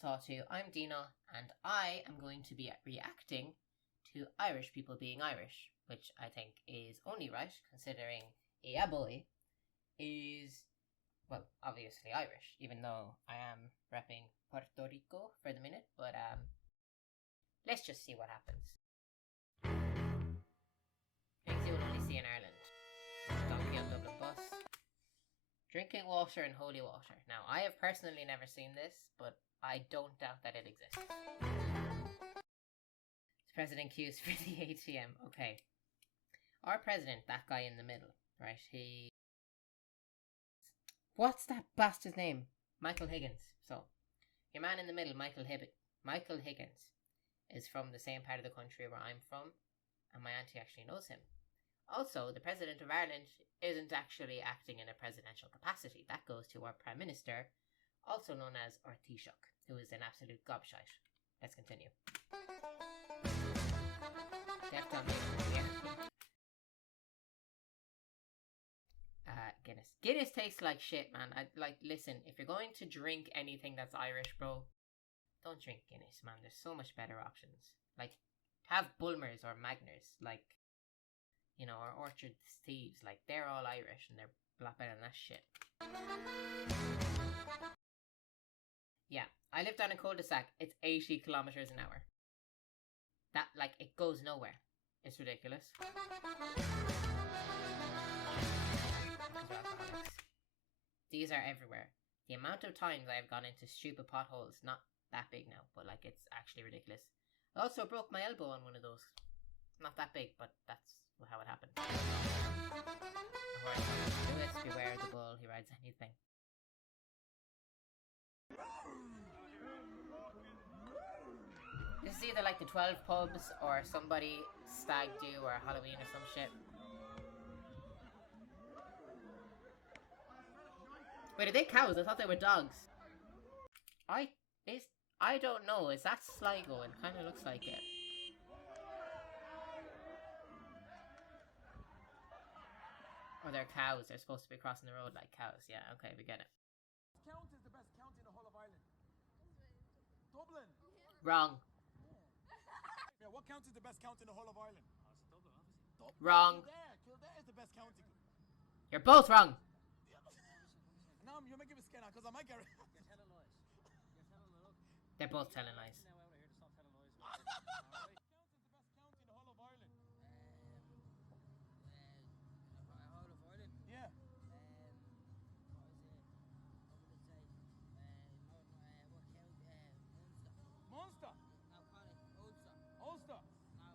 Talk To. I'm Dina, and I am going to be reacting to Irish people being Irish, which I think is only right, considering a boy is, well, obviously Irish, even though I am repping Puerto Rico for the minute, but let's just see what happens. Things you will only see in Ireland. Donkey on Dublin bus. Drinking water and holy water. Now, I have personally never seen this, but I don't doubt that it exists. The president queues for the ATM. Okay. Our president, that guy in the middle, right? What's that bastard's name? Michael Higgins. So, your man in the middle, Michael Higgins, is from the same part of the country where I'm from, and my auntie actually knows him. Also, the President of Ireland isn't actually acting in a presidential capacity. That goes to our Prime Minister, also known as our Taoiseach, who is an absolute gobshite. Let's continue. Guinness. Guinness tastes like shit, man. Listen, if you're going to drink anything that's Irish, bro, don't drink Guinness, man. There's so much better options. Like, have Bulmers or Magners, like, you know, or Orchard Thieves. Like, they're all Irish and they're a lot better than that shit. Yeah, I live down a cul-de-sac. It's 80 kilometers an hour. That, like, it goes nowhere. It's ridiculous. These are everywhere. The amount of times I've gone into stupid potholes, not that big now, but like, it's actually ridiculous. I also broke my elbow on one of those. Not that big, but that's how it happened. Lewis, beware the bull, he rides anything. This is either like the 12 pubs or somebody stag do or Halloween or some shit. Wait, are they cows? I thought they were dogs. I don't know. Is that Sligo? It kind of looks like it. Or they're cows. They're supposed to be crossing the road like cows. Yeah, okay, we get it. Which county is the best county in the whole of Ireland? Dublin. Wrong. Yeah, what county is the best county in the whole of Ireland? Dublin, obviously. Wrong. Kildare is the best county. You're both wrong. No, you might give a scanner because I might get it. You're telling lies. You're telling lies. They're both telling lies. Now out of here to stop telling lies. County is the best county in the whole of Ireland. Whole of Ireland? Yeah. What is it? What would it say? Munster. No, call it Ulster. Ulster. No,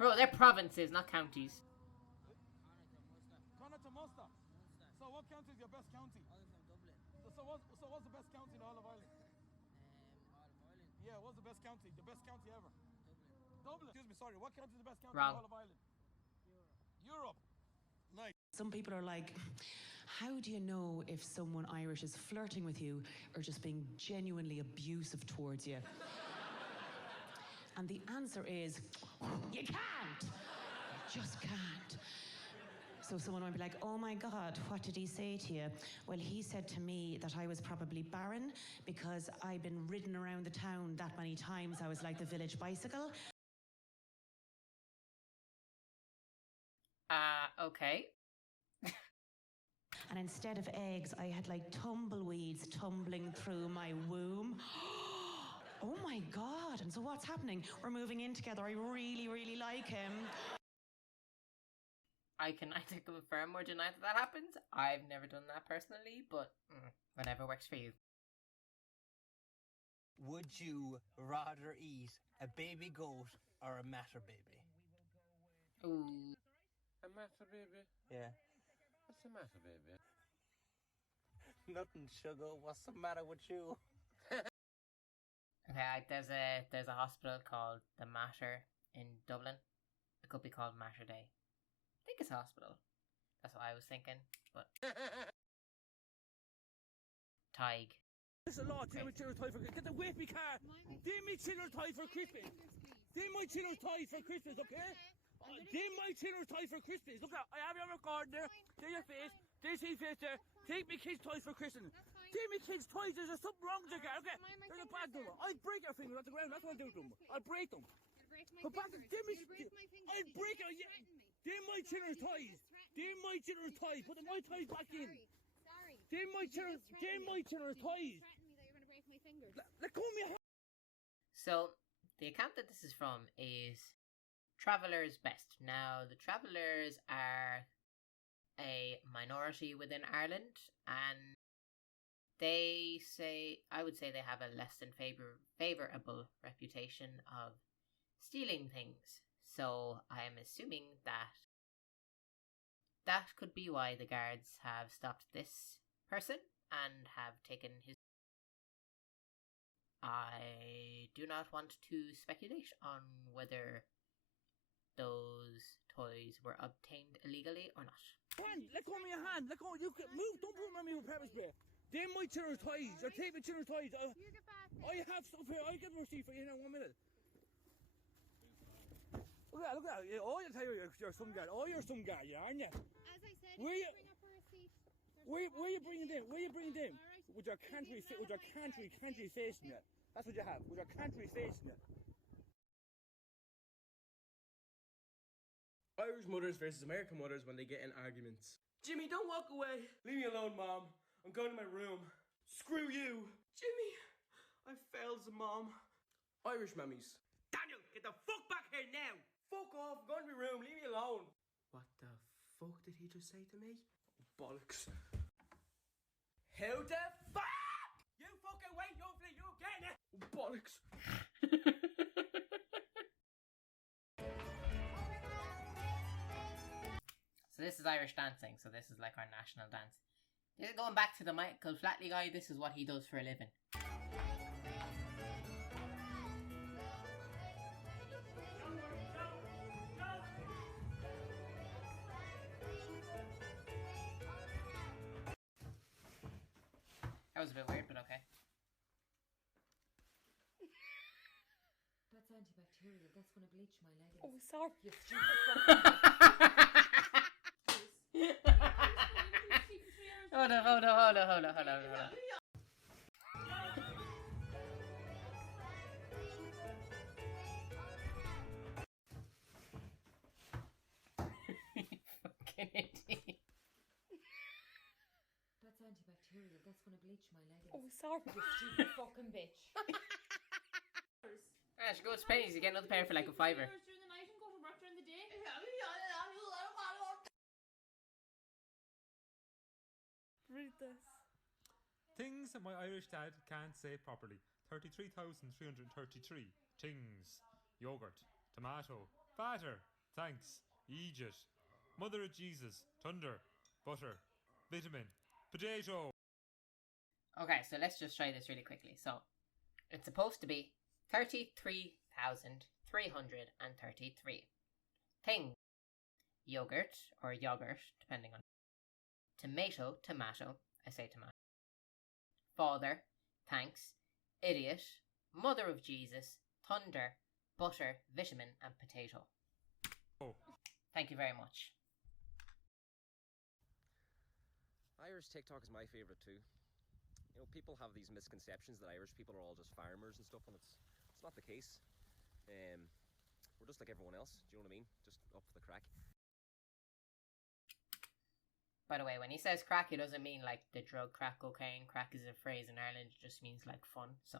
Bro, they're provinces, not counties. Connacht to Munster. So what county is your best county? I'm from Dublin. So what's the best county in all of Ireland? All of Ireland. Yeah, what's the best county? The best county ever? Dublin. Excuse me, sorry. What county is the best county Wrong. in all of Ireland? Europe. Nice. Some people are like, how do you know if someone Irish is flirting with you or just being genuinely abusive towards you? And the answer is, you can't. You just can't. So someone might be like, oh my God, what did he say to you? Well, he said to me that I was probably barren because I'd been ridden around the town that many times. I was like the village bicycle. Okay. And instead of eggs, I had like tumbleweeds tumbling through my womb. Oh my God. And so what's happening? We're moving in together. I really, really like him. I can neither confirm or deny that happens. I've never done that personally, but whatever works for you. Would you rather eat a baby goat or a matter baby? Ooh. A matter baby? Yeah. What's the matter, baby? Nothing, sugar. What's the matter with you? Okay, there's a hospital called the Mater in Dublin. It could be called Mater Day. I think it's a hospital. That's what I was thinking, but Tig. There's a lot. They my children's toy for get the whippy car. They my children's toy for Christmas. They my children's toy for Christmas, okay? They my children's toy for Christmas. Look at I have your record there. There's your face. There's his face there. Take me kids' toys for Christmas. Give me kids' toys. There's something wrong with the guy. Okay, Am I on my there's a fingers bad there? number. I'll break your fingers at the ground. That's what I'll do to them. I'll break them. You'll break my Come back fingers. and give me- You'll break my fingers. I'll You break just it, yeah. threatened me. They're my children's Sorry, toys. you just threatened They're me. my children's toys. Put my toys back in. Sorry. They're my You just children's. threatened They're me. my children's You just toys. threatened me that you're going to break my fingers. Let go of me. So, the account that this is from is Traveller's Best. Now, the Travellers are a minority within Ireland, and they say, I would say they have a less than favourable reputation of stealing things. So, I am assuming that that could be why the guards have stopped this person and have taken his. I do not want to speculate on whether those toys were obtained illegally or not. Hand, let go of me your hand. Let go. You can move. Don't put them on me with pepper spray. They're my children's toys. You're taking my children's toys. You get back there. I have stuff here. I'll get the receipt for you in 1 minute. Look at that. Look at that. Yeah, oh, I'll tell you, you're some guy. Oh, you're some guy, you aren't you? As I said, Where you you- bring up a receipt. Where you bringing them? Where you bringing them? All right. With your country facing it. That's what you have. With your country facing it. Irish mothers versus American mothers when they get in arguments. Jimmy, don't walk away. Leave me alone, Mom. I'm going to my room. Screw you. Jimmy, I failed as a mom. Irish mummies. Daniel, get the fuck back here now. Fuck off. I'm going to my room. Leave me alone. What the fuck did he just say to me? Bollocks. How the fuck? You fucking wait, lovely. You getting it? Bollocks. So this is Irish dancing, so this is like our national dance. This is going back to the Michael Flatley guy, this is what he does for a living. That was a bit weird, but okay. That's antibacterial. That's going to bleach my leggings. Oh, sorry. You stupid Hold on. Fucking idiot. That's antibacterial. That's going to bleach my leggings. Oh, sorry. You stupid fucking bitch. Ah, she goes to Penny's, you get another pair for like a fiver. During the night and go to work during the day. Read this. Things that my Irish dad can't say properly. 33,333. Things. Yogurt. Tomato. Batter. Thanks. Egypt. Mother of Jesus. Thunder. Butter. Vitamin. Potato. Okay, so let's just try this really quickly. So, it's supposed to be 33,333 things. Yogurt, or yogurt, depending on. Tomato, I say tomato. Father, thanks. Idiot, mother of Jesus, thunder, butter, vitamin, and potato. Oh. Thank you very much. Irish TikTok is my favourite too. You know, people have these misconceptions that Irish people are all just farmers and stuff, and it's not the case. We're just like everyone else, do you know what I mean? Just up for the crack. By the way, when he says crack, he doesn't mean like the drug crack cocaine. Crack is a phrase in Ireland, it just means like fun, so.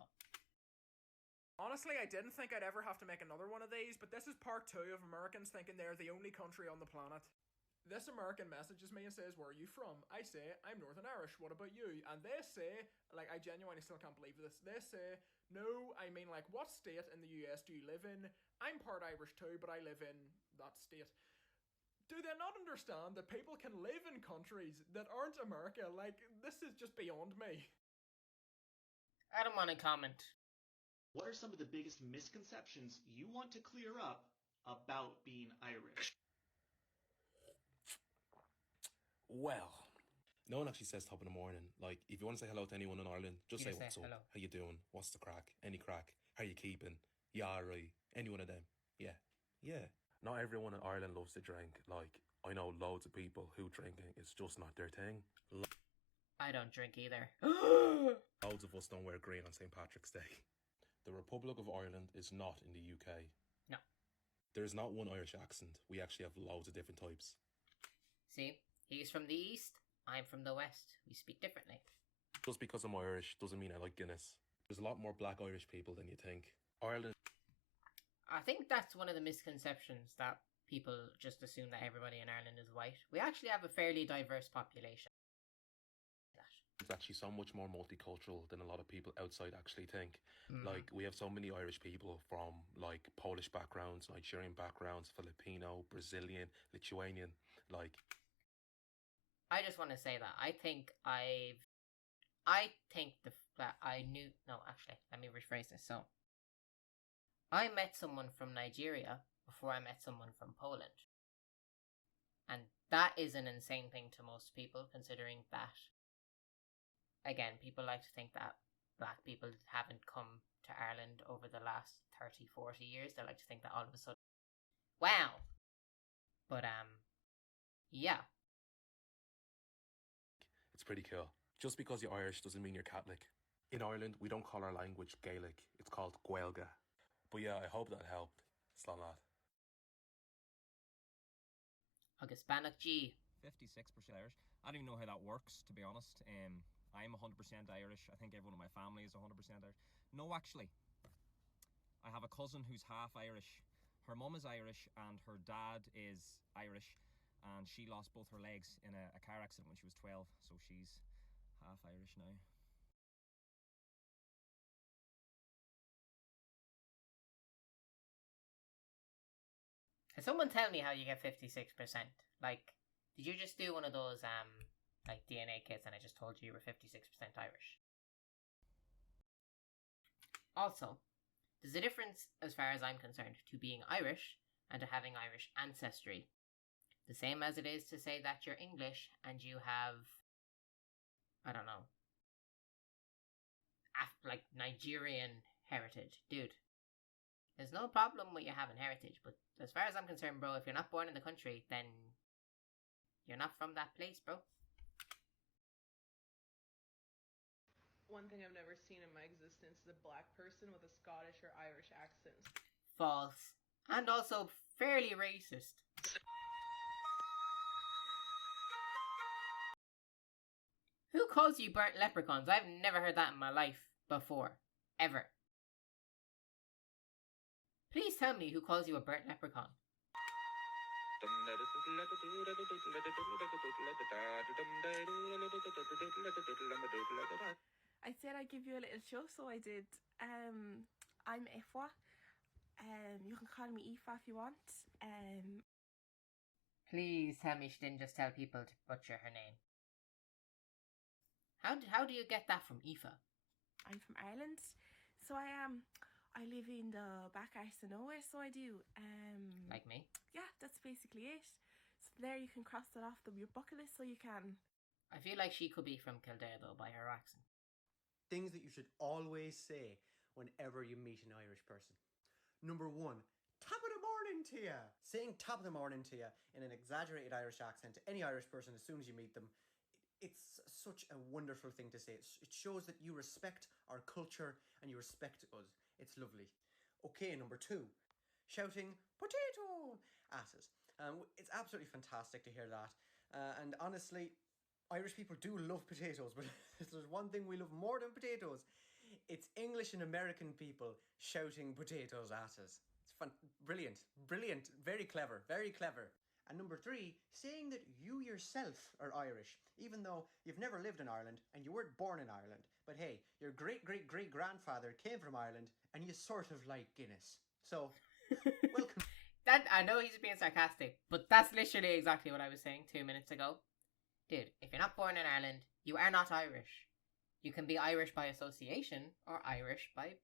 Honestly, I didn't think I'd ever have to make another one of these, but this is part 2 of Americans thinking they're the only country on the planet. This American messages me and says, "Where are you from?" I say, "I'm Northern Irish, what about you?" And they say, like, I genuinely still can't believe this, they say, "No, I mean, like, what state in the US do you live in? I'm part Irish too, but I live in that state." Do they not understand that people can live in countries that aren't America? Like, this is just beyond me. I don't want to comment. What are some of the biggest misconceptions you want to clear up about being Irish? Well, no one actually says top in the morning. Like, if you want to say hello to anyone in Ireland, just You say just what's say up, hello. how you doing, what's the crack, any crack, how you keeping, you alright, any one of them. Yeah. Not everyone in Ireland loves to drink. Like, I know loads of people who drinking is just not their thing. I don't drink either. Loads of us don't wear green on St. Patrick's Day. The Republic of Ireland is not in the UK. No. There's not one Irish accent. We actually have loads of different types. See, he's from the east, I'm from the west. We speak differently. Just because I'm Irish doesn't mean I like Guinness. There's a lot more black Irish people than you think. Ireland... I think that's one of the misconceptions, that people just assume that everybody in Ireland is white. We actually have a fairly diverse population. It's actually so much more multicultural than a lot of people outside actually think. Mm. Like, we have so many Irish people from, like, Polish backgrounds, Nigerian backgrounds, Filipino, Brazilian, Lithuanian, like... I just want to say that I think that I knew... No, actually, let me rephrase this. So, I met someone from Nigeria before I met someone from Poland. And that is an insane thing to most people, considering that, again, people like to think that black people haven't come to Ireland over the last 30, 40 years. They like to think that all of a sudden, wow. But, yeah. It's pretty cool. Just because you're Irish doesn't mean you're Catholic. In Ireland, we don't call our language Gaelic. It's called Gaeilge. But yeah, I hope that helped. Slán lad. Agus Bannock G. 56% Irish. I don't even know how that works, to be honest. I'm 100% Irish. I think everyone in my family is 100% Irish. No, actually. I have a cousin who's half Irish. Her mum is Irish and her dad is Irish. And she lost both her legs in a car accident when she was 12. So she's half Irish now. Can someone tell me how you get 56%? Like, did you just do one of those, like DNA kits and I just told you were 56% Irish? Also, there's a difference, as far as I'm concerned, to being Irish and to having Irish ancestry. The same as it is to say that you're English and you have, I don't know, like Nigerian heritage. Dude, there's no problem with you having heritage, but as far as I'm concerned, bro, if you're not born in the country, then you're not from that place, bro. One thing I've never seen in my existence is a black person with a Scottish or Irish accent. False. And also fairly racist. Who calls you burnt leprechauns? I've never heard that in my life before. Ever. Please tell me who calls you a burnt leprechaun. I said I'd give you a little show, so I did. I'm Ifwa. You can call me Aoife if you want. Please tell me she didn't just tell people to butcher her name. How do you get that from Aoife? I'm from Ireland, so I am. I live in the back arse of nowhere, so I do. Like me? Yeah, that's basically it. So there you can cross that off your bucket list, so you can. I feel like she could be from Kildare, though, by her accent. Things that you should always say whenever you meet an Irish person. Number one, top of the morning to you. Saying top of the morning to you in an exaggerated Irish accent to any Irish person as soon as you meet them, it's such a wonderful thing to say. It shows that you respect our culture and you respect us. It's lovely. Okay, number two, shouting potato at us. It's absolutely fantastic to hear that. And honestly, Irish people do love potatoes, but if there's one thing we love more than potatoes, it's English and American people shouting potatoes at us. It's fun, brilliant, very clever, very clever. And number three, saying that you yourself are Irish, even though you've never lived in Ireland and you weren't born in Ireland. But hey, your great-great-great-grandfather came from Ireland and you sort of like Guinness. So, welcome. That, I know he's being sarcastic, but that's literally exactly what I was saying 2 minutes ago. Dude, if you're not born in Ireland, you are not Irish. You can be Irish by association or Irish by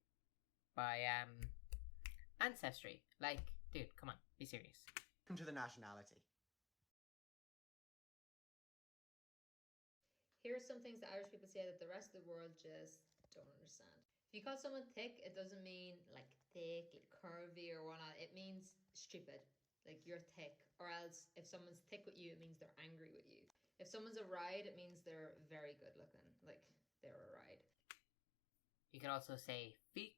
ancestry. Like, dude, come on, be serious. To the nationality. Here are some things that Irish people say that the rest of the world just don't understand. If you call someone thick, it doesn't mean like thick, like curvy or whatnot. It means stupid. Like you're thick. Or else if someone's thick with you, it means they're angry with you. If someone's a ride, it means they're very good looking. Like, they're a ride. You could also say feet.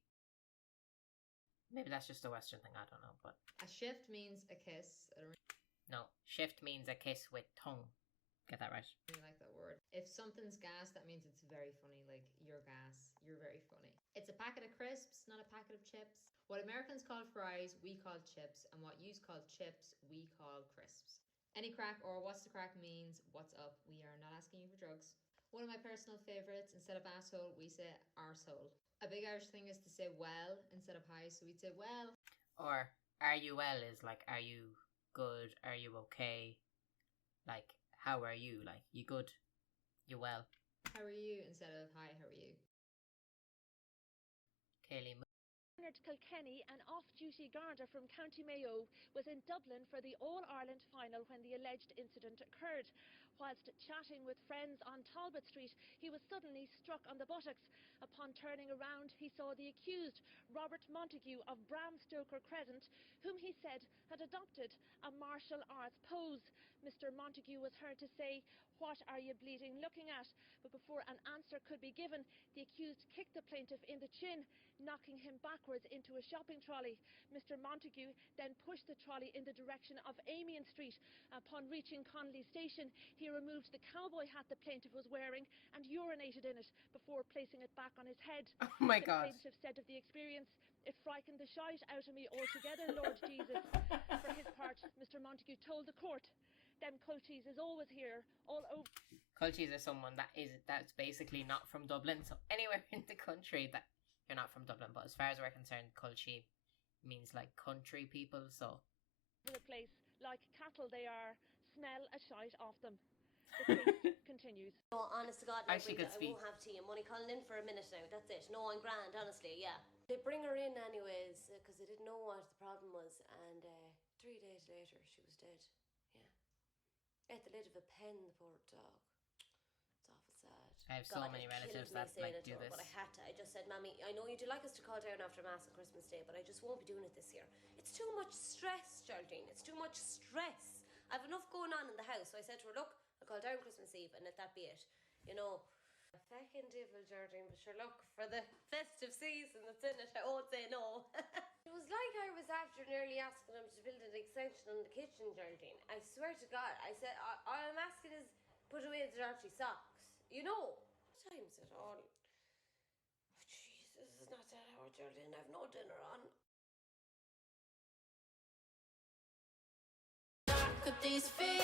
Maybe that's just a Western thing, I don't know, but... A shift means a kiss. I don't No, shift means a kiss with tongue. Get that right. really like that word. If something's gas, that means it's very funny. Like, you're gas. You're very funny. It's a packet of crisps, not a packet of chips. What Americans call fries, we call chips. And what yous call chips, we call crisps. Any crack or what's the crack means what's up. We are not asking you for drugs. One of my personal favourites, instead of asshole, we say arsehole. A big Irish thing is to say well instead of hi, so we'd say well. Or, are you well is like, are you good? Are you okay? Like, how are you? Like, you good? You well? How are you instead of hi, how are you? Kaylee. Bernard Kilkenny, an off-duty Garda from County Mayo, was in Dublin for the All-Ireland final when the alleged incident occurred. Whilst chatting with friends on Talbot Street, he was suddenly struck on the buttocks. Upon turning around, he saw the accused, Robert Montague of Bram Stoker Crescent, whom he said had adopted a martial arts pose. Mr. Montague was heard to say, "What are you bleeding looking at?" But before an answer could be given, the accused kicked the plaintiff in the chin, knocking him backwards into a shopping trolley. Mr. Montague then pushed the trolley in the direction of Amiens Street. Upon reaching Connolly Station, he removed the cowboy hat the plaintiff was wearing and urinated in it before placing it back on his head. Oh my The God. plaintiff said of the experience, "It frightened the shite out of me altogether, Lord Jesus." For his part, Mr. Montague told the court, "Them culties is always here, all over." Culties is someone that's basically not from Dublin, so anywhere in the country that you're not from Dublin. But as far as we're concerned, culture means like country people, so over the place, like cattle they are, smell a shite off them. The priest continues. No, honest to God, I she could I speak. won't have tea. I'm only calling in for a minute now. That's it. No, I'm grand, honestly, yeah. They bring her in anyways, because they didn't know what the problem was, and 3 days later, she was dead. Yeah. Ate the lid of a pen, the poor dog. It's awful sad. I have so many it relatives killed me that saying like it do to her, this. But I had to. I just said, "Mammy, I know you do like us to call down after Mass on Christmas Day, but I just won't be doing it this year. It's too much stress, Geraldine. It's too much stress. I've enough going on in the house." So I said to her, "Look, I'll call down Christmas Eve and let that be it. You know." A feckin' devil, Geraldine, but sure, look, for the festive season that's in it, I won't say no. It was like I was after nearly asking him to build an extension on the kitchen, Geraldine. I swear to God, I said, all I'm asking is put away the dirty socks. You know, what time is it all? Oh, Jesus, it's not that hour, Geraldine. I've no dinner on. Look at these feet.